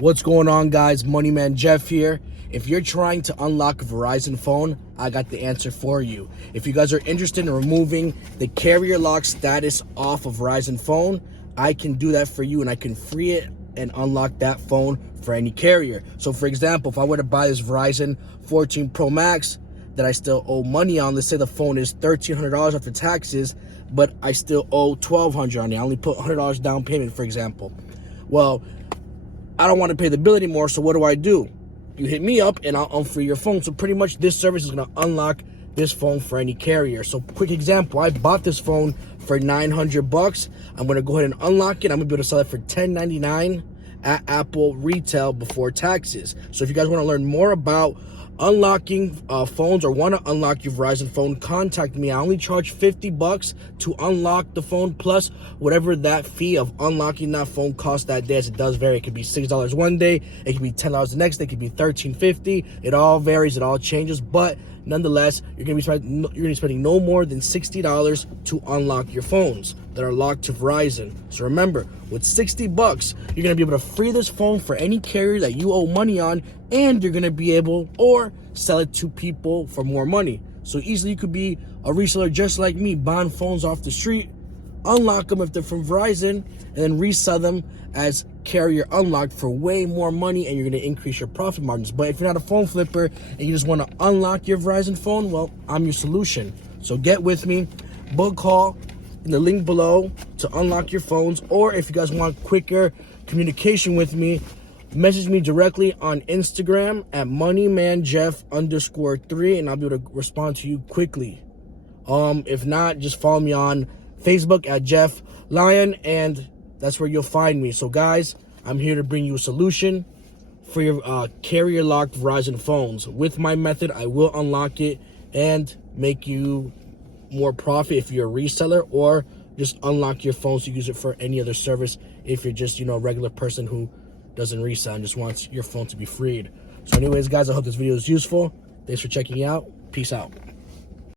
What's going on, guys? Moneyman Jeff here. If you're trying to unlock a Verizon phone, I got the answer for you. If you guys are interested in removing the carrier lock status off a Verizon phone, I can do that for you, and I can free it and unlock that phone for any carrier. So for example, if I were to buy this Verizon 14 Pro Max that I still owe money on, let's say the phone is $1,300 after taxes, but I still owe $1,200 on it. I only put $100 down payment, for example. Well, I don't want to pay the bill anymore, so what do? You hit me up and I'll unfree your phone. So pretty much this service is going to unlock this phone for any carrier. So quick example, I bought this phone for $900. I'm going to go ahead and unlock it. I'm going to be able to sell it for $10.99 at Apple retail before taxes. So if you guys want to learn more about unlocking phones or want to unlock your Verizon phone, contact me. I only charge $50 to unlock the phone, plus whatever that fee of unlocking that phone costs that day, as it does vary. It could be $6 one day, it could be $10 the next day, it could be $13.50. It all varies, it all changes, but nonetheless, you're gonna be spending no more than $60 to unlock your phones that are locked to Verizon. So remember, with $60, you're gonna be able to free this phone for any carrier that you owe money on, and you're gonna be able or sell it to people for more money. So easily you could be a reseller just like me, buying phones off the street, unlock them if they're from Verizon, and then resell them as carrier unlocked for way more money, and you're going to increase your profit margins. But if you're not a phone flipper and you just want to unlock your Verizon phone, well, I'm your solution. So get with me, book call in the link below to unlock your phones, or if you guys want quicker communication with me, message me directly on Instagram at moneymanjeff_3, and I'll be able to respond to you quickly. If not, just follow me on Facebook at Jeff Lion, and that's where you'll find me. So guys, I'm here to bring you a solution for your carrier locked Verizon phones. With my method, I will unlock it and make you more profit if you're a reseller, or just unlock your phone so you use it for any other service if you're just, a regular person who doesn't resell and just wants your phone to be freed. So anyways, guys, I hope this video is useful. Thanks for checking out. Peace out.